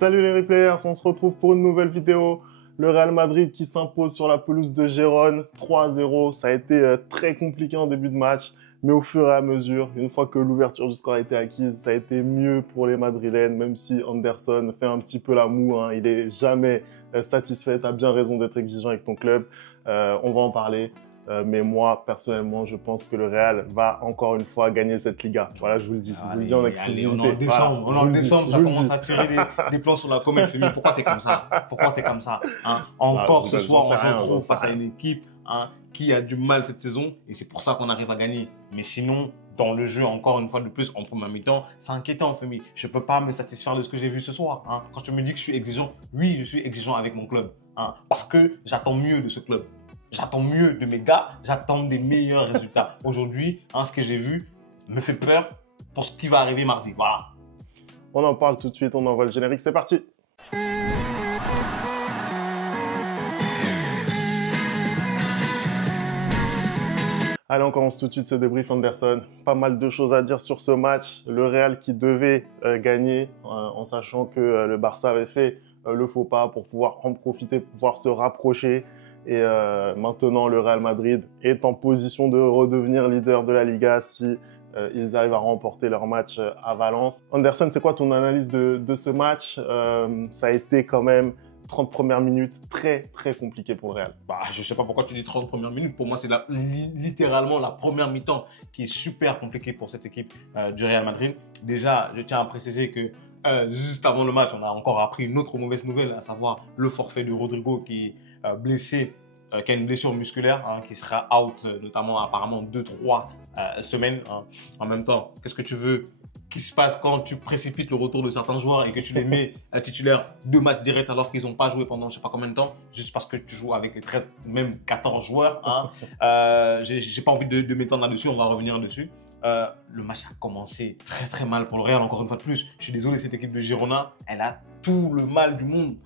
Salut les replayers, on se retrouve pour une nouvelle vidéo. Le Real Madrid qui s'impose sur la pelouse de Gérone 3-0. Ça a été très compliqué en début de match, mais au fur et à mesure, une fois que l'ouverture du score a été acquise, ça a été mieux pour les Madrilènes, même si Anderson fait un petit peu la moue, hein. Il est jamais satisfait. Tu as bien raison d'être exigeant avec ton club. On va en parler. Mais moi, personnellement, je pense que le Real va encore une fois gagner cette Liga. Voilà, je vous le dis. Je vous le dis en exclusivité. On est en décembre, voilà, on est en décembre, ça commence à tirer des plans sur la comète. Mais pourquoi t'es comme ça? Pourquoi t'es comme ça, hein? Encore ce soir, on se retrouve face à une équipe qui a du mal cette saison et c'est pour ça qu'on arrive à gagner. Mais sinon, dans le jeu, encore une fois de plus, en première mi-temps, c'est inquiétant, Femi. Je peux pas me satisfaire de ce que j'ai vu ce soir. Quand tu me dis que je suis exigeant, oui, je suis exigeant avec mon club. Parce que j'attends mieux de ce club. J'attends mieux de mes gars, j'attends des meilleurs résultats. Aujourd'hui, ce que j'ai vu me fait peur pour ce qui va arriver mardi. Voilà. On en parle tout de suite, on envoie le générique, c'est parti. Allez, on commence tout de suite ce débrief Anderson. Pas mal de choses à dire sur ce match. Le Real qui devait gagner en sachant que le Barça avait fait le faux pas pour pouvoir en profiter, pour pouvoir se rapprocher. Et maintenant, le Real Madrid est en position de redevenir leader de la Liga si ils arrivent à remporter leur match à Valence. Anderson, c'est quoi ton analyse de ce match? Ça a été quand même 30 premières minutes très compliqué pour le Real. Je sais pas pourquoi tu dis 30 premières minutes. Pour moi, c'est littéralement la première mi-temps qui est super compliquée pour cette équipe du Real Madrid. Déjà, je tiens à préciser que juste avant le match, on a encore appris une autre mauvaise nouvelle, à savoir le forfait de Rodrigo qui est blessé, qui a une blessure musculaire, qui sera out notamment apparemment 2-3 semaines. En même temps, qu'est-ce que tu veux qui se passe quand tu précipites le retour de certains joueurs et que tu les mets titulaires 2 matchs directs alors qu'ils n'ont pas joué pendant je sais pas combien de temps, juste parce que tu joues avec les 13, même 14 joueurs. J'ai pas envie de m'étendre là-dessus, on va revenir dessus. Le match a commencé très mal pour le Real, encore une fois de plus. Je suis désolé, cette équipe de Girona, elle a tout le mal du monde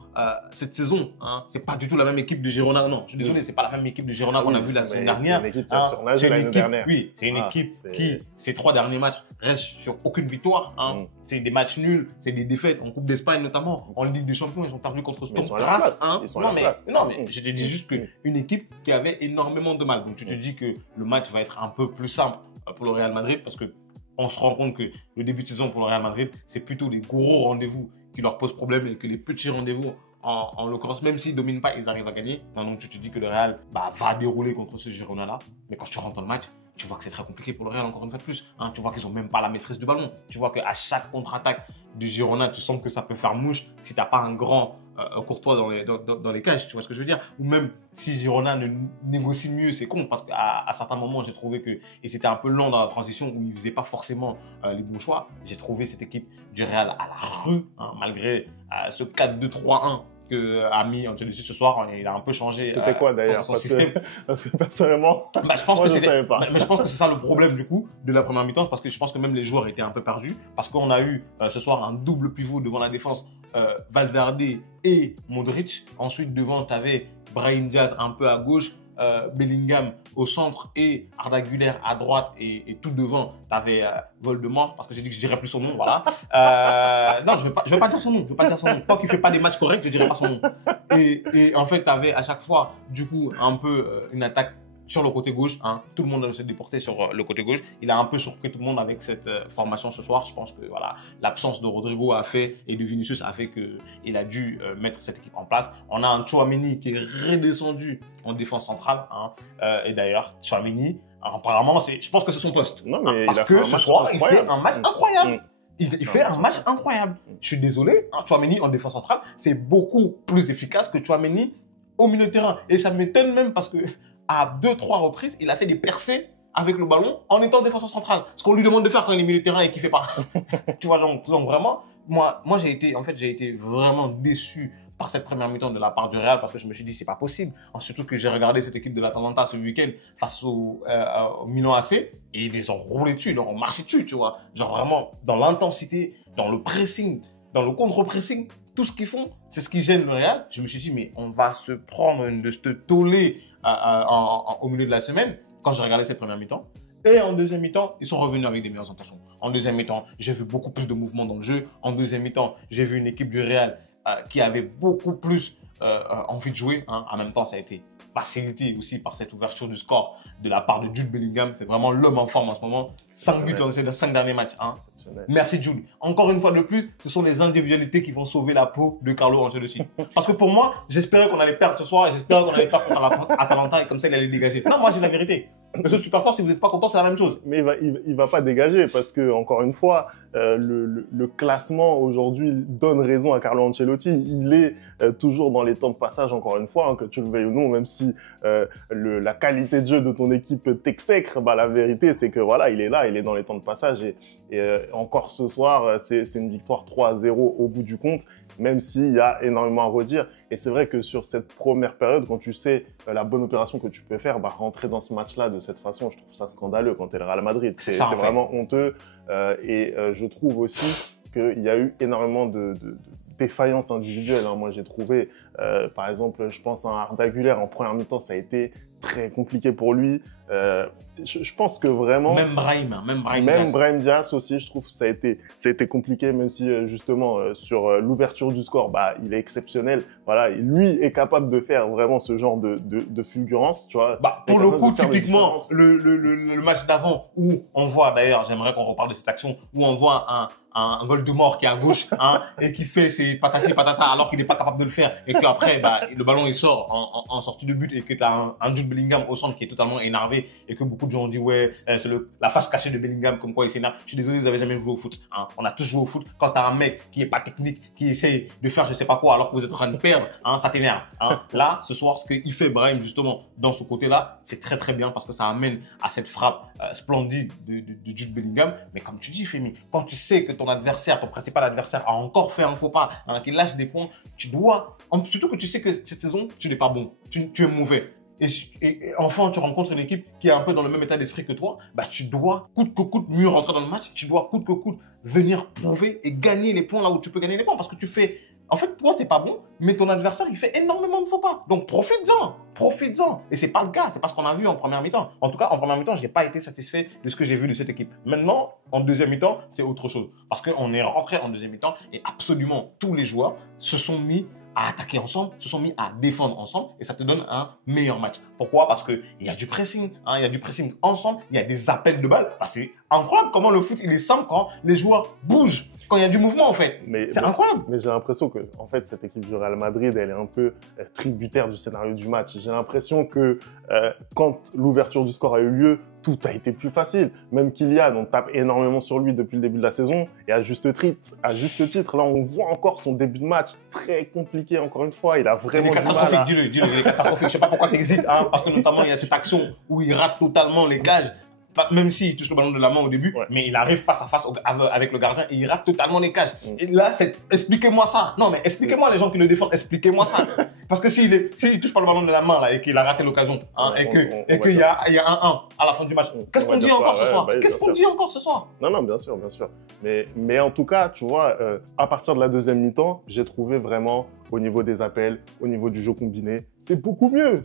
cette saison. C'est pas du tout la même équipe de Girona. Non, je suis désolé, c'est pas la même équipe de Girona qu'on a vu la saison dernière. C'est une équipe qui a surnagé l'année dernière. Oui, c'est une équipe qui, ces 3 derniers matchs, reste sur aucune victoire. C'est des matchs nuls, c'est des défaites en Coupe d'Espagne notamment. En Ligue des Champions, ils ont perdu contre Sturm Graz. Non, mais je te dis juste qu'une équipe qui avait énormément de mal. Donc tu te dis que le match va être un peu plus simple pour le Real Madrid parce que on se rend compte que le début de saison pour le Real Madrid, c'est plutôt les gros rendez-vous qui leur posent problème et que les petits rendez-vous, en l'occurrence, même s'ils ne dominent pas, ils arrivent à gagner. Donc tu te dis que le Real va dérouler contre ce Girona-là. Mais quand tu rentres dans le match, tu vois que c'est très compliqué pour le Real, encore une fois de plus. Tu vois qu'ils n'ont même pas la maîtrise du ballon. Tu vois qu'à chaque contre-attaque du Girona, tu sens que ça peut faire mouche si tu n'as pas un grand Courtois dans les cages, tu vois ce que je veux dire? Ou même si Girona ne négocie mieux, c'est con, parce qu'à certains moments, j'ai trouvé qu'ils étaient un peu lents dans la transition, où ils ne faisaient pas forcément les bons choix. J'ai trouvé cette équipe du Real à la rue, malgré ce 4-2-3-1 qu'a mis Ancelotti ce soir. Il a un peu changé C'était quoi d'ailleurs son système. Parce que personnellement, je pense moi que je savais pas. Mais je pense que c'est ça le problème du coup de la première mi-temps, parce que je pense que même les joueurs étaient un peu perdus, parce qu'on a eu ce soir un double pivot devant la défense, Valverde et Modric. Ensuite devant, tu avais Brahim Diaz un peu à gauche, Bellingham au centre et Arda Güler à droite, et tout devant tu avais Voldemort, parce que j'ai dit que je dirais plus son nom, voilà. Non, je vais pas dire son nom, tant qu'il fait pas des matchs corrects, je dirais pas son nom. Et en fait tu avais à chaque fois du coup un peu une attaque sur le côté gauche, tout le monde s'est déporté sur le côté gauche. Il a un peu surpris tout le monde avec cette formation ce soir. Je pense que voilà, l'absence de Rodrigo et de Vinicius a fait qu'il a dû mettre cette équipe en place. On a un Tchouaméni qui est redescendu en défense centrale. Et d'ailleurs, Tchouaméni, apparemment, je pense que c'est son poste. Non, mais parce que ce soir, il fait un match incroyable. Il fait un match incroyable. Je suis désolé, Tchouaméni en défense centrale, c'est beaucoup plus efficace que Tchouaméni au milieu de terrain. Et ça m'étonne même parce que à 2-3 reprises, il a fait des percées avec le ballon en étant défenseur central. Ce qu'on lui demande de faire quand il est milieu de terrain et qu'il fait pas. Tu vois, donc vraiment, moi j'ai été vraiment déçu par cette première mi-temps de la part du Real, parce que je me suis dit c'est pas possible. Surtout que j'ai regardé cette équipe de l'Atalanta ce week-end face au Milan AC et ils les ont roulés dessus, ils leur ont marché dessus, tu vois. Genre vraiment dans l'intensité, dans le pressing, dans le contre-pressing, tout ce qu'ils font, c'est ce qui gêne le Real. Je me suis dit, mais on va se prendre de ce tollé au milieu de la semaine, quand j'ai regardé cette première mi-temps. Et en deuxième mi-temps, ils sont revenus avec des meilleures intentions. En deuxième mi-temps, j'ai vu beaucoup plus de mouvements dans le jeu. En deuxième mi-temps, j'ai vu une équipe du Real qui avait beaucoup plus envie de jouer. Hein. En même temps, ça a été facilité aussi par cette ouverture du score de la part de Jude Bellingham. C'est vraiment l'homme en forme en ce moment. 5 buts dans ces 5 derniers matchs. Hein. Merci Jude. Encore une fois de plus, ce sont les individualités qui vont sauver la peau de Carlo Ancelotti. Parce que pour moi, j'espérais qu'on allait perdre ce soir et j'espérais qu'on allait perdre contre Atalanta et comme ça, il allait dégager. Non, moi, j'ai la vérité. Monsieur Superstar, si vous n'êtes pas content, c'est la même chose. Mais il va pas dégager parce que, encore une fois, le classement aujourd'hui donne raison à Carlo Ancelotti. Il est toujours dans les temps de passage, encore une fois, hein, que tu le veuilles ou non, même si la qualité de jeu de ton équipe t'exècre, bah, la vérité, c'est que voilà, il est là, il est dans les temps de passage. Et encore ce soir, c'est une victoire 3-0 au bout du compte, même s'il y a énormément à redire. Et c'est vrai que sur cette première période, quand tu sais la bonne opération que tu peux faire, bah, rentrer dans ce match-là de cette façon, je trouve ça scandaleux quand tu es le Real Madrid. C'est vraiment honteux. Je trouve aussi qu'il y a eu énormément de défaillances individuelles. Hein. Moi, j'ai trouvé, par exemple, je pense à un Arda Güler en première mi-temps, ça a été très compliqué pour lui. Je pense que vraiment... Même Brahim Diaz aussi, je trouve que ça a été compliqué, même si justement sur l'ouverture du score, bah, il est exceptionnel. Voilà, lui est capable de faire vraiment ce genre de fulgurance, tu vois. Bah, pour le coup, typiquement, le match d'avant où on voit, d'ailleurs, j'aimerais qu'on reparle de cette action, où on voit un Voldemort qui est à gauche hein, et qui fait ses patati patata alors qu'il n'est pas capable de le faire et qu'après bah, le ballon il sort en sortie de but et que tu as un Jude Bellingham au centre qui est totalement énervé et que beaucoup de gens ont dit ouais c'est la face cachée de Bellingham comme quoi il s'énerve. Je suis désolé, vous avez jamais joué au foot. Hein. On a tous joué au foot. Quand tu as un mec qui est pas technique, qui essaye de faire je sais pas quoi alors que vous êtes en train de perdre, hein, ça t'énerve. Hein. Là, ce soir, ce qu'il fait Brahim justement dans ce côté-là, c'est très très bien parce que ça amène à cette frappe splendide de Jude Bellingham. Mais comme tu dis Femi, quand tu sais que ton adversaire, ton principal adversaire a encore fait un faux pas, hein, qu'il lâche des points, tu dois, surtout que tu sais que cette saison, tu n'es pas bon, tu es mauvais. Et enfin, tu rencontres une équipe qui est un peu dans le même état d'esprit que toi, bah, tu dois coûte que coûte mieux rentrer dans le match, tu dois coûte que coûte venir prouver et gagner les points là où tu peux gagner les points parce que tu fais... En fait, toi, t'es pas bon, mais ton adversaire, il fait énormément de faux pas. Donc, profites-en. Et c'est pas le cas, c'est pas ce qu'on a vu en première mi-temps. En tout cas, en première mi-temps, je n'ai pas été satisfait de ce que j'ai vu de cette équipe. Maintenant, en deuxième mi-temps, c'est autre chose. Parce qu'on est rentré en deuxième mi-temps et absolument tous les joueurs se sont mis à attaquer ensemble, se sont mis à défendre ensemble et ça te donne un meilleur match. Pourquoi? Parce qu'il y a du pressing, hein, il y a du pressing ensemble, il y a des appels de balles. Bah, c'est incroyable comment le foot, il est simple quand les joueurs bougent, quand il y a du mouvement en fait. C'est incroyable. Mais j'ai l'impression que en fait, cette équipe du Real Madrid, elle est un peu tributaire du scénario du match. J'ai l'impression que quand l'ouverture du score a eu lieu, tout a été plus facile. Même Kylian, on tape énormément sur lui depuis le début de la saison. Et à juste titre, là, on voit encore son début de match très compliqué, encore une fois. Il a vraiment du mal. Il est catastrophique, dis-le, il est catastrophique. Je sais pas pourquoi tu hésites, hein, parce que notamment, il y a cette action où il rate totalement les cages. Même s'il touche le ballon de la main au début, ouais. Mais il arrive face à face avec le gardien et il rate totalement les cages. Et là, expliquez-moi ça. Non, mais expliquez-moi les gens qui le défendent, expliquez-moi ça. Parce que s'il touche pas le ballon de la main là et qu'il a raté l'occasion, hein, et qu'il y a un 1 à la fin du match, qu'est-ce qu'on dit encore ce soir? Qu'est-ce qu'on dit encore ce soir? Non, bien sûr. Mais en tout cas, tu vois, à partir de la deuxième mi-temps, j'ai trouvé vraiment au niveau des appels, au niveau du jeu combiné, c'est beaucoup mieux.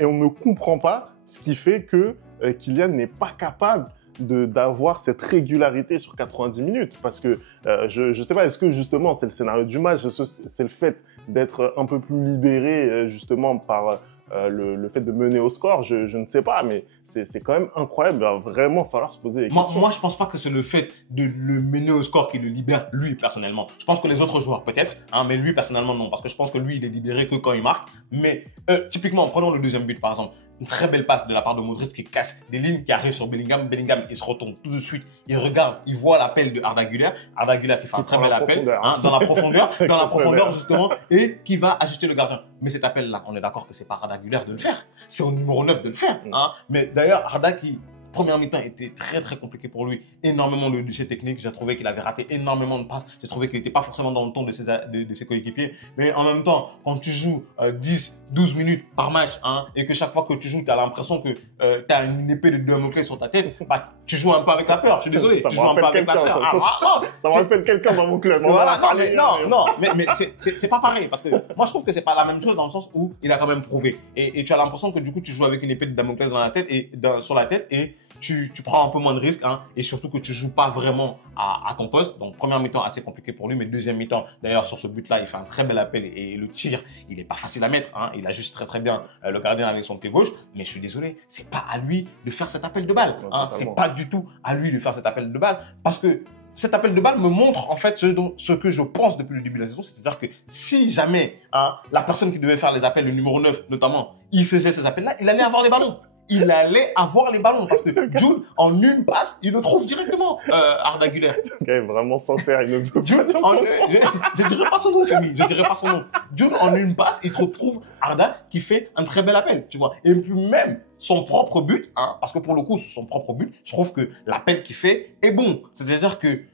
Et on ne comprend pas ce qui fait que Kylian n'est pas capable d'avoir cette régularité sur 90 minutes. Parce que je ne sais pas, est-ce que justement c'est le scénario du match, c'est le fait d'être un peu plus libéré justement par le fait de mener au score, je ne sais pas, mais c'est quand même incroyable. Il va vraiment falloir se poser des questions. Moi, je pense pas que c'est le fait de le mener au score qui le libère, lui, personnellement. Je pense que les autres joueurs, peut-être, hein, mais lui, personnellement, non. Parce que je pense que lui, il est libéré que quand il marque. Mais typiquement, prenons le deuxième but, par exemple. Une très belle passe de la part de Modric qui casse des lignes qui arrivent sur Bellingham. Bellingham, il se retourne tout de suite. Il regarde, il voit l'appel de Arda Güler. Arda Güler qui fait un très bel appel hein, dans la profondeur justement, et qui va ajuster le gardien. Mais cet appel-là, on est d'accord que c'est pas Arda Güler de le faire. C'est au numéro 9 de le faire. Hein. Mais d'ailleurs, Arda qui... Première mi-temps était très très compliqué pour lui, énormément de déchets techniques, j'ai trouvé qu'il avait raté énormément de passes, j'ai trouvé qu'il n'était pas forcément dans le ton de ses coéquipiers, mais en même temps, quand tu joues 10-12 minutes par match, hein, et que chaque fois que tu joues, tu as l'impression que tu as une épée de Damoclès sur ta tête, bah, tu joues un peu avec la peur, je suis désolé, ça me rappelle quelqu'un dans mon club, voilà, mais c'est pas pareil, parce que moi je trouve que c'est pas la même chose dans le sens où il a quand même prouvé, et tu as l'impression que du coup tu joues avec une épée de Damoclès dans la tête sur la tête, et tu prends un peu moins de risques, hein, et surtout que tu joues pas vraiment à ton poste. Donc, première mi-temps assez compliqué pour lui, mais deuxième mi-temps, d'ailleurs, sur ce but-là, il fait un très bel appel et le tir, il est pas facile à mettre, hein. Il ajuste très bien le gardien avec son pied gauche, mais je suis désolé, c'est pas à lui de faire cet appel de balle, hein. C'est pas du tout à lui de faire cet appel de balle, parce que cet appel de balle me montre en fait ce que je pense depuis le début de la saison, c'est-à-dire que si jamais la personne qui devait faire les appels, le numéro 9 notamment, il faisait ces appels-là, il allait avoir les ballons. Il allait avoir les ballons parce que Jude, en une passe, il le trouve directement, Arda Güler. Le gars est vraiment sincère, il ne veut pas Jude, dire son nom. je dirais pas son nom, Femi, je dirais pas son nom. Jude, en une passe, il retrouve Arda qui fait un très bel appel, tu vois. Et puis même son propre but, hein, parce que pour le coup, son propre but, je trouve que l'appel qu'il fait est bon. C'est-à-dire que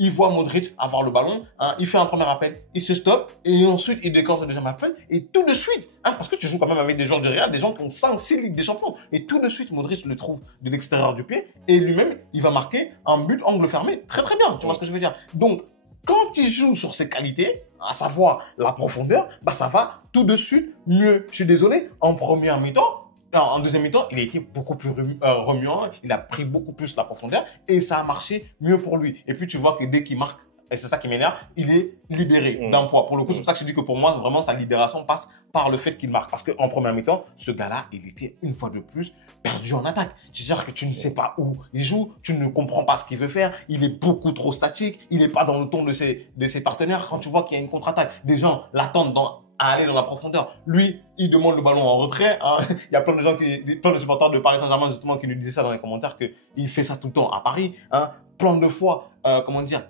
il voit Modric avoir le ballon, hein, il fait un premier appel, il se stoppe et ensuite il déclenche le deuxième appel et tout de suite, hein, parce que tu joues quand même avec des gens du Real, des gens qui ont 5-6 Ligues des Champions et tout de suite Modric le trouve de l'extérieur du pied et lui-même il va marquer un but angle fermé très très bien, tu vois ce que je veux dire. Donc quand il joue sur ses qualités, à savoir la profondeur, bah ça va tout de suite mieux. Je suis désolé, en première mi-temps, en deuxième mi-temps, il a été beaucoup plus remuant, il a pris beaucoup plus la profondeur et ça a marché mieux pour lui. Et puis tu vois que dès qu'il marque, et c'est ça qui m'énerve, il est libéré d'un poids. Pour le coup, c'est pour ça que je dis que pour moi, vraiment, sa libération passe par le fait qu'il marque. Parce qu'en première mi-temps, ce gars-là, il était une fois de plus perdu en attaque. C'est-à-dire que tu ne sais pas où il joue, tu ne comprends pas ce qu'il veut faire, il est beaucoup trop statique, il n'est pas dans le ton de ses partenaires. Quand tu vois qu'il y a une contre-attaque, des gens l'attendent à aller dans la profondeur. Lui, il demande le ballon en retrait, hein. Il y a plein de gens plein de supporters de Paris Saint-Germain justement qui nous disaient ça dans les commentaires, qu'il fait ça tout le temps à Paris, hein. Plein de fois,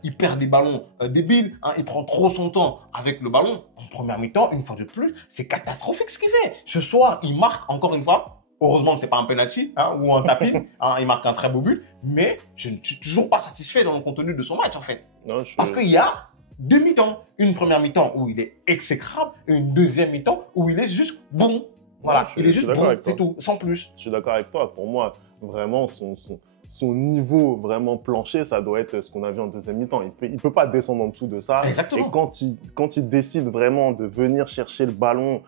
il perd des ballons débiles, hein. Il prend trop son temps avec le ballon. En première mi-temps, une fois de plus, c'est catastrophique ce qu'il fait. Ce soir, il marque encore une fois. Heureusement que c'est pas un penalty, hein, ou un tapis, hein. Il marque un très beau but, mais je ne suis toujours pas satisfait dans le contenu de son match en fait. Non, parce qu'il y a deux mi-temps. Une première mi-temps où il est exécrable et une deuxième mi-temps où il est juste bon. Voilà, il est juste bon, c'est tout, sans plus. Je suis d'accord avec toi. Pour moi, vraiment, son niveau vraiment plancher, ça doit être ce qu'on a vu en deuxième mi-temps. Il peut pas descendre en dessous de ça. Exactement. Et quand il décide vraiment de venir chercher le ballon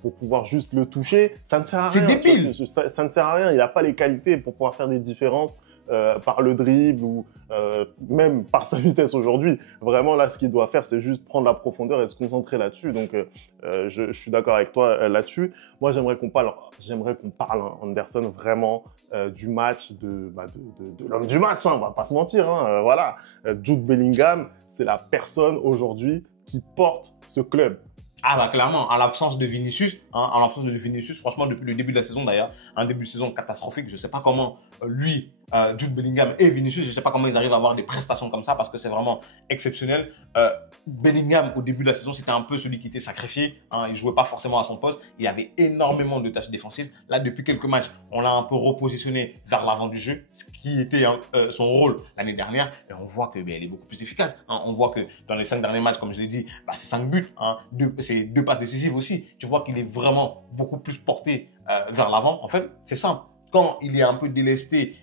pour pouvoir juste le toucher, ça ne sert à rien. C'est débile. Ça ne sert à rien. Il n'a pas les qualités pour pouvoir faire des différences par le dribble ou même par sa vitesse aujourd'hui. Vraiment, là, ce qu'il doit faire, c'est juste prendre la profondeur et se concentrer là-dessus. Donc, je suis d'accord avec toi là-dessus. Moi, j'aimerais qu'on parle, Anderson, vraiment du match, de l'homme du match, hein, on va pas se mentir. Hein, voilà, Jude Bellingham, c'est la personne aujourd'hui qui porte ce club. Ah bah clairement, en l'absence de Vinicius, franchement depuis le début de la saison d'ailleurs, un début de saison catastrophique, je sais pas comment lui, Jude Bellingham et Vinicius, je sais pas comment ils arrivent à avoir des prestations comme ça parce que c'est vraiment exceptionnel. Bellingham au début de la saison c'était un peu celui qui était sacrifié, hein, il jouait pas forcément à son poste, il y avait énormément de tâches défensives. Là depuis quelques matchs, on l'a un peu repositionné vers l'avant du jeu, ce qui était son rôle l'année dernière et on voit que elle est beaucoup plus efficace. Hein. On voit que dans les 5 derniers matchs, comme je l'ai dit, bah, c'est 5 buts, hein, c'est 2 passes décisives aussi. Tu vois qu'il est vraiment beaucoup plus porté vers l'avant. En fait, c'est simple. Quand il est un peu délesté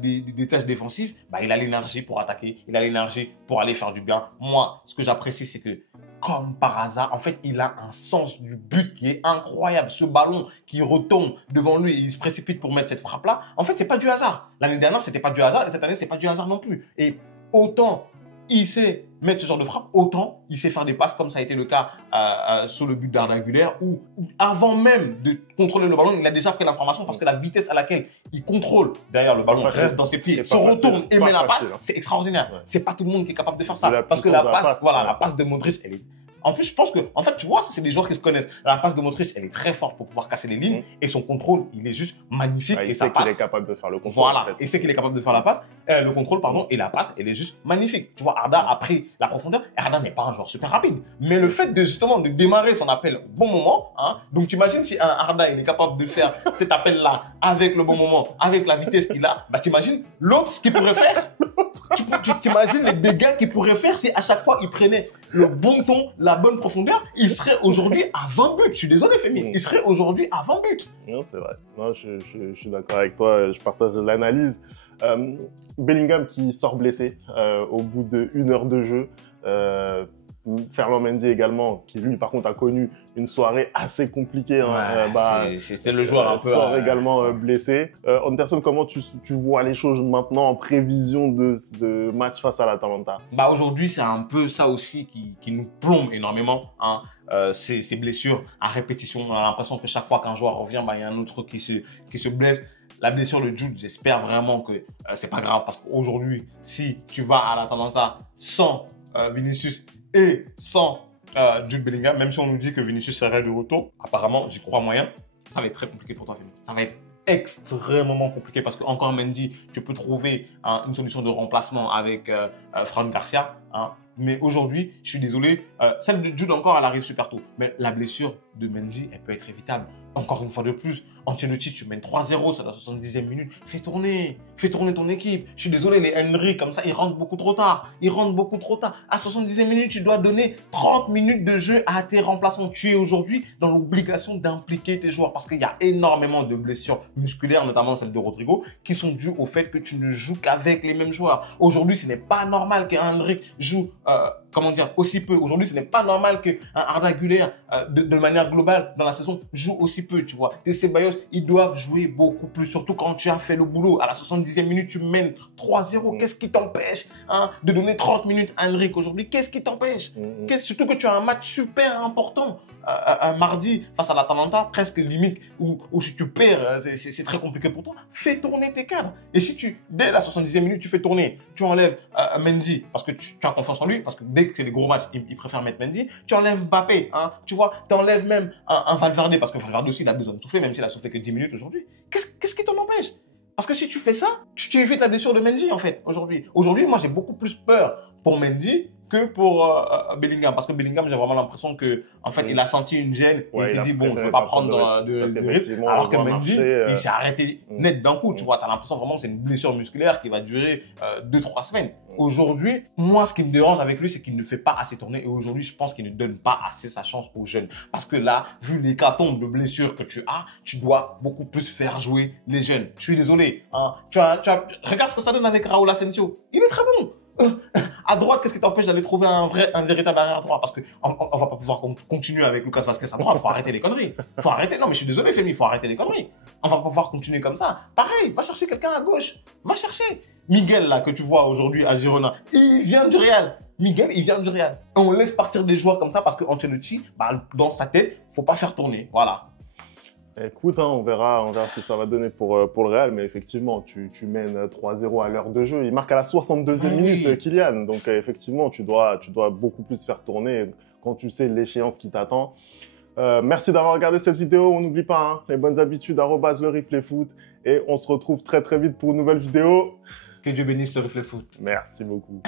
des tâches défensives, bah, il a l'énergie pour attaquer, il a l'énergie pour aller faire du bien. Moi, ce que j'apprécie, c'est que comme par hasard, en fait, il a un sens du but qui est incroyable. Ce ballon qui retombe devant lui et il se précipite pour mettre cette frappe-là, en fait, c'est pas du hasard. L'année dernière, c'était pas du hasard et cette année, c'est pas du hasard non plus. Et autant il sait mettre ce genre de frappe, autant il sait faire des passes comme ça a été le cas sur le but d'Arda Güler où avant même de contrôler le ballon, il a déjà pris l'information parce que la vitesse à laquelle il contrôle, d'ailleurs le ballon reste dans ses pieds, se retourne et met la passe, c'est extraordinaire. Ouais. C'est pas tout le monde qui est capable de faire ça parce que la passe, la passe de Modric, elle est... En plus, je pense que, en fait, tu vois, c'est des joueurs qui se connaissent. La passe de Modric, elle est très forte pour pouvoir casser les lignes et son contrôle, il est juste magnifique. Il sait qu'il est capable de faire le contrôle. Voilà, il sait qu'il est capable de faire la passe, le contrôle, pardon, et la passe, elle est juste magnifique. Tu vois, Arda a pris la profondeur et Arda n'est pas un joueur super rapide. Mais le fait de justement de démarrer son appel au bon moment, hein, donc tu imagines si un Arda il est capable de faire cet appel-là avec le bon moment, avec la vitesse qu'il a, bah tu imagines l'autre ce qu'il pourrait faire. Tu t'imagines les dégâts qu'il pourrait faire si à chaque fois il prenait le bon ton, la bonne profondeur, il serait aujourd'hui à 20 buts. Je suis désolé, Femi. Il serait aujourd'hui à 20 buts. Non, c'est vrai. Non, je suis d'accord avec toi. Je partage l'analyse. Bellingham qui sort blessé au bout d'1 heure de jeu. Ferland Mendy également, qui lui par contre a connu une soirée assez compliquée. C'était le joueur un peu. Sort également blessé. Anderson, comment tu vois les choses maintenant en prévision de ce match face à l'Atalanta? Aujourd'hui, c'est un peu ça aussi qui nous plombe énormément. Ces blessures à répétition. On a l'impression que chaque fois qu'un joueur revient, il y a un autre qui se blesse. La blessure de Jude, j'espère vraiment que c'est pas grave, parce qu'aujourd'hui, si tu vas à l'Atalanta sans Vinicius et sans Jude Bellingham, même si on nous dit que Vinicius serait de retour, apparemment, j'y crois moyen, ça va être très compliqué pour toi, Femi. Ça va être extrêmement compliqué, parce qu'encore Mendy, tu peux trouver une solution de remplacement avec Fran Garcia. Mais aujourd'hui, je suis désolé, celle de Jude encore, elle arrive super tôt. Mais la blessure de Mendy, elle peut être évitable. Encore une fois de plus, Ancelotti, tu mènes 3-0 sur la 70e minute. Fais tourner ton équipe. Je suis désolé, les Henry, comme ça, ils rentrent beaucoup trop tard. À 70e minute, tu dois donner 30 minutes de jeu à tes remplaçants. Tu es aujourd'hui dans l'obligation d'impliquer tes joueurs, parce qu'il y a énormément de blessures musculaires, notamment celle de Rodrigo, qui sont dues au fait que tu ne joues qu'avec les mêmes joueurs. Aujourd'hui, ce n'est pas normal qu'un Henry joue aussi peu. Aujourd'hui, ce n'est pas normal qu'un Arda Güler, de manière globale, dans la saison, joue aussi peu, tu vois. Tes Ceballos, ils doivent jouer beaucoup plus, surtout quand tu as fait le boulot. À la 70e minute, tu mènes 3-0. Qu'est-ce qui t'empêche de donner 30 minutes à Henrik aujourd'hui? Qu'est-ce qui t'empêche? Surtout que tu as un match super important un mardi face à l'Atalanta, presque limite, où si tu perds, c'est très compliqué pour toi. Fais tourner tes cadres. Et si dès la 70e minute, tu fais tourner, tu enlèves Mendy, parce que tu as confiance en lui, parce que dès que c'est des gros matchs, il préfère mettre Mendy. Tu enlèves Mbappé, tu vois, tu enlèves même un Valverde, parce que Valverde aussi, il a besoin de souffler, même s'il a soufflé que 10 minutes aujourd'hui. Qu'est-ce qui t'en empêche? Parce que si tu fais ça, tu évites la blessure de Mendy, en fait, aujourd'hui. Aujourd'hui, moi, j'ai beaucoup plus peur pour Mendy que pour Bellingham, parce que Bellingham, j'ai vraiment l'impression que, en fait, il a senti une gêne et il s'est dit, bon, je ne vais pas prendre de risque, alors que Mendy, il s'est arrêté net d'un coup, tu vois, tu as l'impression vraiment que c'est une blessure musculaire qui va durer 2-3 semaines. Aujourd'hui, moi, ce qui me dérange avec lui, c'est qu'il ne fait pas assez tourner, et aujourd'hui, je pense qu'il ne donne pas assez sa chance aux jeunes, parce que là, vu l'hécatombe de blessures que tu as, tu dois beaucoup plus faire jouer les jeunes. Je suis désolé, regarde ce que ça donne avec Raúl Asensio, il est très bon. À droite, qu'est-ce qui t'empêche d'aller trouver un véritable arrière droit? Parce qu'on va pas pouvoir continuer avec Lucas Vazquez à droite. Faut arrêter les conneries. Faut arrêter. Non, mais je suis désolé, Femi, faut arrêter les conneries. On va pas pouvoir continuer comme ça. Pareil, va chercher quelqu'un à gauche. Va chercher. Miguel, là, que tu vois aujourd'hui à Girona, il vient du Real. Miguel, il vient du Real. Et on laisse partir des joueurs comme ça parce que Ancelotti, dans sa tête, faut pas faire tourner. Voilà. Écoute, on verra ce que ça va donner pour le Real, mais effectivement, tu mènes 3-0 à l'heure de jeu. Il marque à la 62e minute, Kylian. Donc, effectivement, tu dois beaucoup plus faire tourner quand tu sais l'échéance qui t'attend. Merci d'avoir regardé cette vidéo. On n'oublie pas les bonnes habitudes, @LeReplayFoot. Et on se retrouve très très vite pour une nouvelle vidéo. Que Dieu bénisse le Replay Foot. Merci beaucoup.